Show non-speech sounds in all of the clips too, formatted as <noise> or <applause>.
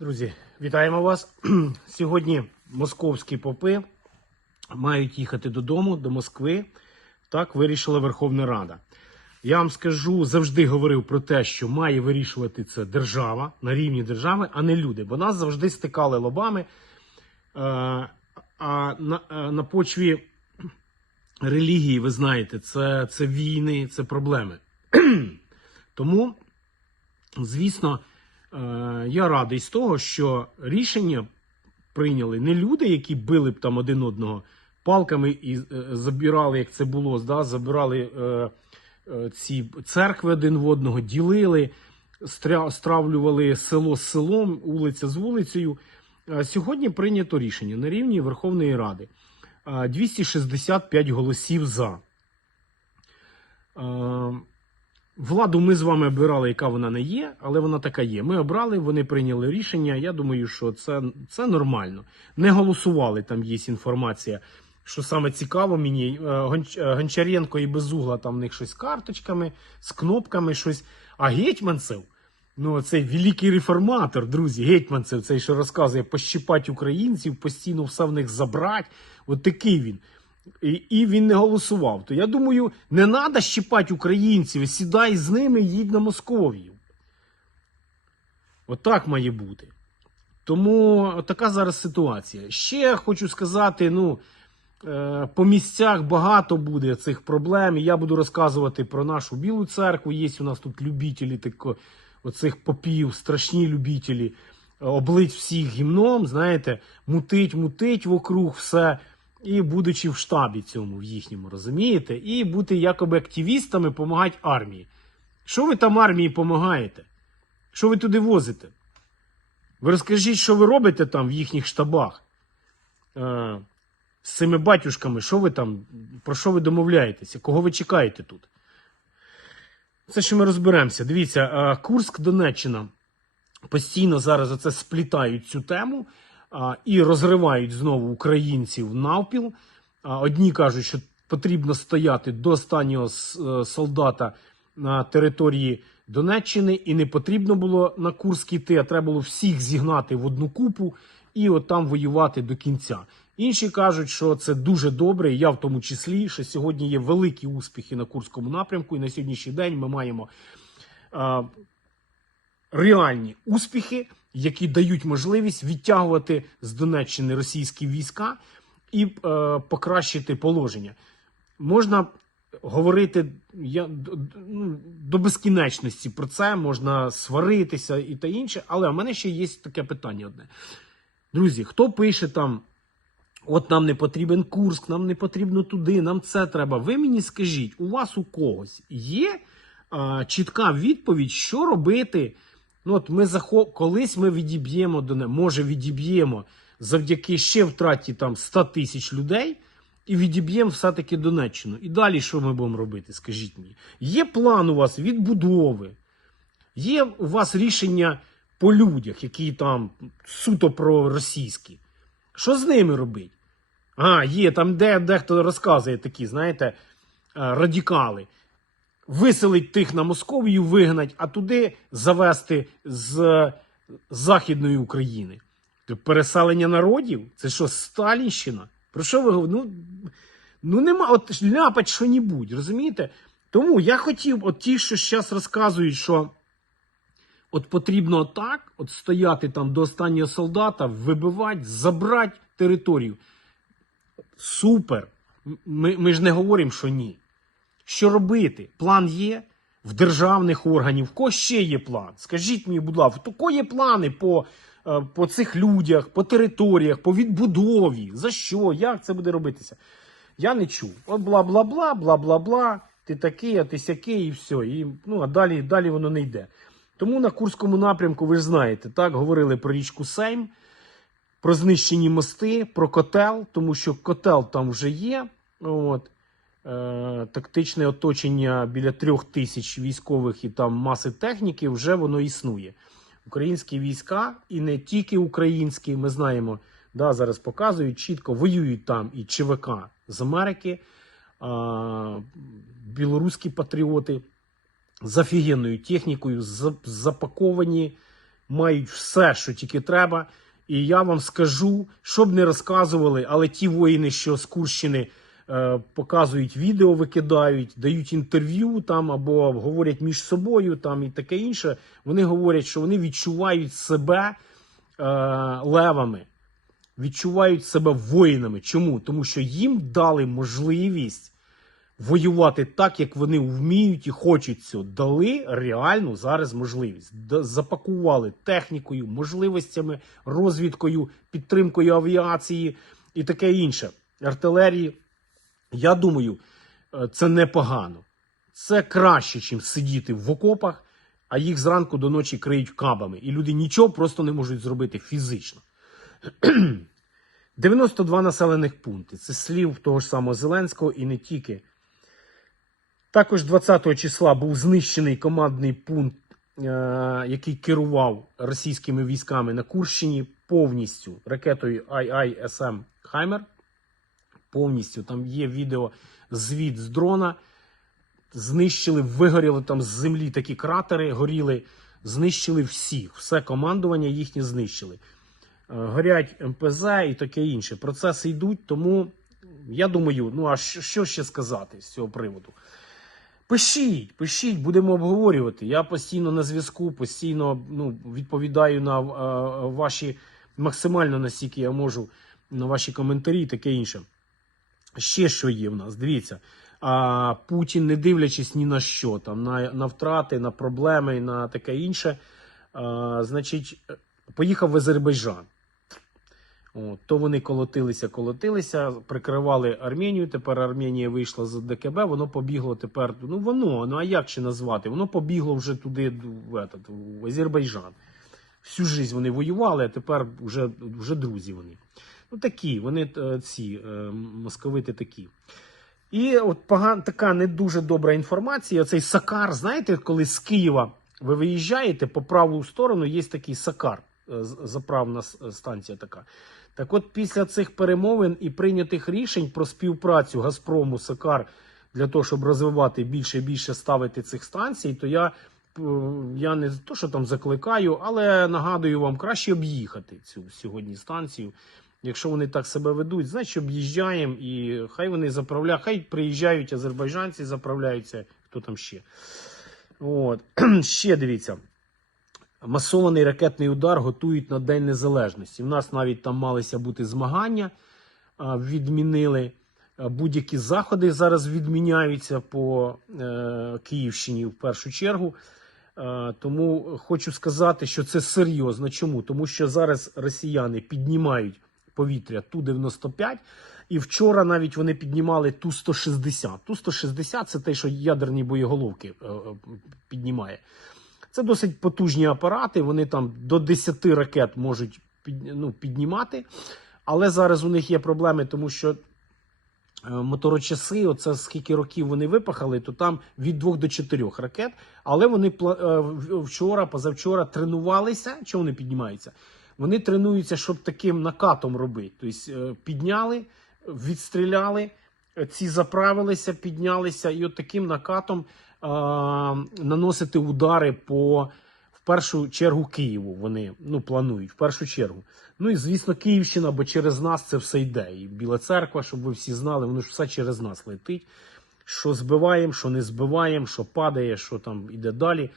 Друзі, вітаємо вас. <clears throat> Сьогодні московські попи мають їхати додому, до Москви. Так вирішила Верховна Рада. Я вам скажу, завжди говорив про те, що має вирішувати це держава на рівні держави, а не люди. Бо нас завжди стикали лобами. Е, а на, е, на почві релігії, ви знаєте, це, це війни, це проблеми. <clears throat> Тому, звісно, я радий з того, що рішення прийняли не люди, які били б там один одного палками і е, забирали, як це було, да, забирали е, е, ці церкви один в одного, ділили, стравлювали село з селом, вулиця з вулицею. Е, Сьогодні прийнято рішення на рівні Верховної Ради. Е, 265 голосів за. Владу ми з вами обирали, яка вона не є, але вона така є. Ми обрали, вони прийняли рішення. Я думаю, що це, це нормально. Не голосували, там є інформація. Що саме цікаво мені, е, е, Гончаренко і Безугла там в них щось з карточками, з кнопками, щось. А Гетьманцев, ну цей великий реформатор, друзі, Гетьманцев, цей, що розказує, пощипати українців, постійно все в них забрати. От такий він. І, і він не голосував. То я думаю, не треба щипати українців, сідай з ними і їдь на Московію. Отак має бути. Тому така зараз ситуація. Ще хочу сказати: ну, е, по місцях багато буде цих проблем. Я буду розказувати про нашу Білу церкву. Є у нас тут любителі тако, оцих попів, страшні любителі, облить всіх гімном, знаєте, мутить, мутить вокруг все. І будучи в штабі цьому, в їхньому, розумієте? І бути якоби активістами, допомагати армії. Що ви там армії допомагаєте? Що ви туди возите? Ви розкажіть, що ви робите там в їхніх штабах е, з цими батюшками, що ви там, про що ви домовляєтеся, кого ви чекаєте тут? Це що ми розберемося. Дивіться, е, Курськ, Донеччина постійно зараз оце сплітають цю тему і розривають знову українців навпіл. Одні кажуть, що потрібно стояти до останнього е, солдата на території Донеччини, і не потрібно було на Курськ йти, а треба було всіх зігнати в одну купу і от там воювати до кінця. Інші кажуть, що це дуже добре, і я в тому числі, що сьогодні є великі успіхи на Курському напрямку, і на сьогоднішній день ми маємо а, реальні успіхи, які дають можливість відтягувати з Донеччини російські війська і е, покращити положення. Можна говорити я, ну, до безкінечності про це, можна сваритися і та інше, але в мене ще є таке питання одне. Друзі, хто пише там, от нам не потрібен Курск, нам не потрібно туди, нам це треба. Ви мені скажіть, у вас у когось є а, чітка відповідь, що робити? Ну, от ми захоп... колись ми відіб'ємо до не може відіб'ємо завдяки ще втраті там 100 тисяч людей, і відіб'ємо все-таки Донеччину. І далі що ми будемо робити? Скажіть мені. Є план у вас відбудови, є у вас рішення по людях, які там суто проросійські. Що з ними робити? А, є там, де дехто розказує такі, знаєте, е, радикали. Виселить тих на Московію, вигнать, а туди завести з Західної України. Переселення народів? Це що, Сталінщина? Про що ви говорите? Ну, ну нема, от ляпать що-небудь, розумієте? Тому я хотів, от ті, що зараз розказують, що от потрібно так, от стояти там до останнього солдата, вибивати, забрати територію. Супер. Ми, ми ж не говоримо, що ні. Що робити? План є в державних органів. В кого ще є план? Скажіть мені, будь ласка, кого є плани по, е, по цих людях, по територіях, по відбудові? За що? Як це буде робитися? Я не чув. От бла-бла-бла, бла-бла-бла. Ти такий, а ти сякий, і все. І, ну, а далі, далі воно не йде. Тому на Курському напрямку, ви ж знаєте, так, говорили про річку Сейм, про знищені мости, про котел, тому що котел там вже є. От. Е, тактичне оточення біля трьох тисяч військових і там маси техніки вже воно існує. Українські війська, і не тільки українські, ми знаємо, да, зараз показують чітко, воюють там і ЧВК з Америки, а, білоруські патріоти з офігенною технікою, запаковані мають все, що тільки треба. І я вам скажу, щоб не розказували, але ті воїни, що з Курщини показують відео, викидають, дають інтерв'ю там або говорять між собою там і таке інше. Вони говорять, що вони відчувають себе е, левами, відчувають себе воїнами. Чому? Тому що їм дали можливість воювати так, як вони вміють і хочуть цього. Дали реальну зараз можливість. Запакували технікою, можливостями, розвідкою, підтримкою авіації і таке інше. Артилерії. Я думаю, е, це непогано. Це краще, ніж сидіти в окопах, а їх зранку до ночі криють кабами. І люди нічого просто не можуть зробити фізично. <clears throat> 92 населених пункти. Це слів того ж самого Зеленського і не тільки. Також 20 числа був знищений командний пункт, е, який керував російськими військами на Курщині повністю ракетою IISM Хаймер. Повністю там є відео звіт з дрона. Знищили, вигоріли там з землі такі кратери, горіли, знищили всіх. Все командування їхнє знищили. Е, Горять МПЗ і таке інше. Процеси йдуть, тому я думаю, ну а що, ще сказати з цього приводу? Пишіть, пишіть, будемо обговорювати. Я постійно на зв'язку, постійно ну, відповідаю на е, ваші максимально настільки я можу на ваші коментарі і таке інше. Ще що є в нас? Дивіться. А Путін, не дивлячись ні на що, там, на, на втрати, на проблеми, на таке інше, а, значить, поїхав в Азербайджан. От, то вони колотилися, колотилися, прикривали Арменію. Тепер Арменія вийшла з ДКБ, воно побігло тепер. Ну воно, ну а як ще назвати? Воно побігло вже туди, в, этот, в Азербайджан. Всю життя вони воювали, а тепер вже, вже друзі вони. Ну такі, вони е, ці е, московити такі. І от поган, така не дуже добра інформація. Оцей Сакар, знаєте, коли з Києва ви виїжджаєте по праву сторону, є такий Сакар, е, заправна станція така. Так от після цих перемовин і прийнятих рішень про співпрацю Газпрому Сакар для того, щоб розвивати більше і більше ставити цих станцій, то я, я не то, що там закликаю, але нагадую вам краще об'їхати цю сьогодні станцію. Якщо вони так себе ведуть, значить об'їжджаємо і хай вони заправляють, хай приїжджають азербайджанці, заправляються, хто там ще. От. <clears throat> ще дивіться. Масований ракетний удар готують на День Незалежності. У нас навіть там малися бути змагання, відмінили. Будь-які заходи зараз відміняються по е, Київщині в першу чергу. Тому хочу сказати, що це серйозно. Чому? Тому що зараз росіяни піднімають повітря Ту-95, і вчора навіть вони піднімали Ту-160. Ту-160 це те, що ядерні боєголовки е, е, піднімає. Це досить потужні апарати, вони там до 10 ракет можуть під, ну, піднімати. Але зараз у них є проблеми, тому що е, моторочаси, оце скільки років вони випахали, то там від 2 до 4 ракет. Але вони вчора, позавчора тренувалися. Чого вони піднімаються? Вони тренуються, щоб таким накатом робити. Тобто е, підняли, відстріляли, ці заправилися, піднялися, і от таким накатом е, наносити удари по в першу чергу Києву. Вони ну, планують в першу чергу. Ну і звісно, Київщина, бо через нас це все йде. І Біла церква, щоб ви всі знали, воно ж все через нас летить. Що збиваємо, що не збиваємо, що падає, що там іде далі.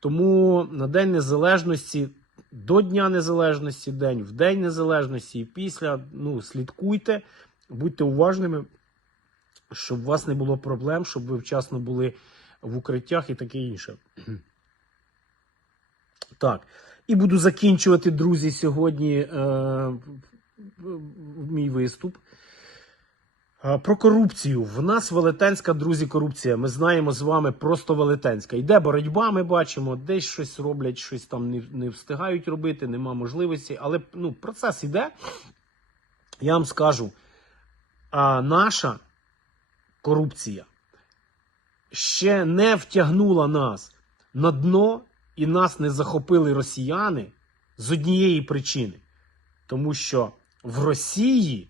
Тому на День Незалежності, до Дня Незалежності, день в День Незалежності і після ну, слідкуйте, будьте уважними, щоб у вас не було проблем, щоб ви вчасно були в укриттях і таке інше. <clears throat> Так. І буду закінчувати, друзі, сьогодні е, мій виступ. Про корупцію. В нас велетенська, друзі, корупція. Ми знаємо з вами просто велетенська. Йде боротьба, ми бачимо, десь щось роблять, щось там не, не встигають робити, нема можливості. Але ну, процес йде. Я вам скажу, а наша корупція ще не втягнула нас на дно, і нас не захопили росіяни з однієї причини. Тому що в Росії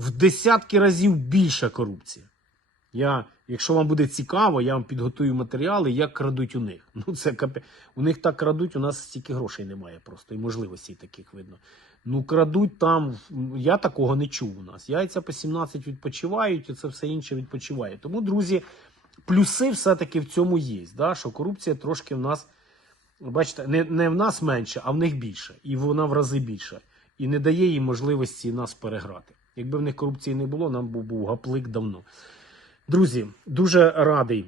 в десятки разів більша корупція. Я Якщо вам буде цікаво, я вам підготую матеріали, як крадуть у них. <laughs> Ну це капе. У них так крадуть, у нас стільки грошей немає просто і можливостей таких видно. Ну, крадуть там. Я такого не чув у нас. Яйця по 17 відпочивають, і це все інше відпочиває. Тому, друзі, плюси все-таки в цьому є. Да? Що корупція трошки в нас, бачите, не, не в нас менше, а в них більше. І вона в рази більша. І не дає їм можливості нас переграти. Якби в них корупції не було, нам був, був гаплик давно. Друзі, дуже радий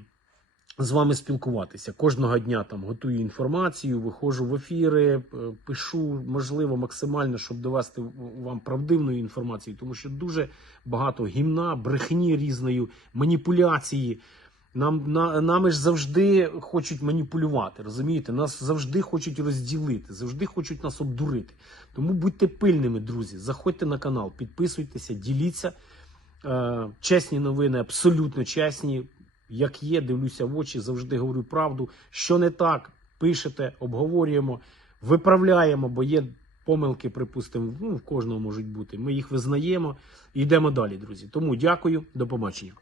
з вами спілкуватися. Кожного дня там готую інформацію, виходжу в ефіри, е, пишу, можливо, максимально, щоб довести вам правдивну інформацію, тому що дуже багато гімна, брехні різної, маніпуляції. Нам на, нами ж завжди хочуть маніпулювати, розумієте? Нас завжди хочуть розділити, завжди хочуть нас обдурити. Тому будьте пильними, друзі. Заходьте на канал, підписуйтеся, діліться. Е, чесні новини, абсолютно чесні. Як є, дивлюся в очі, завжди говорю правду. Що не так, пишете, обговорюємо, виправляємо, бо є помилки, припустимо, ну, в кожного можуть бути. Ми їх визнаємо і йдемо далі, друзі. Тому дякую, до побачення.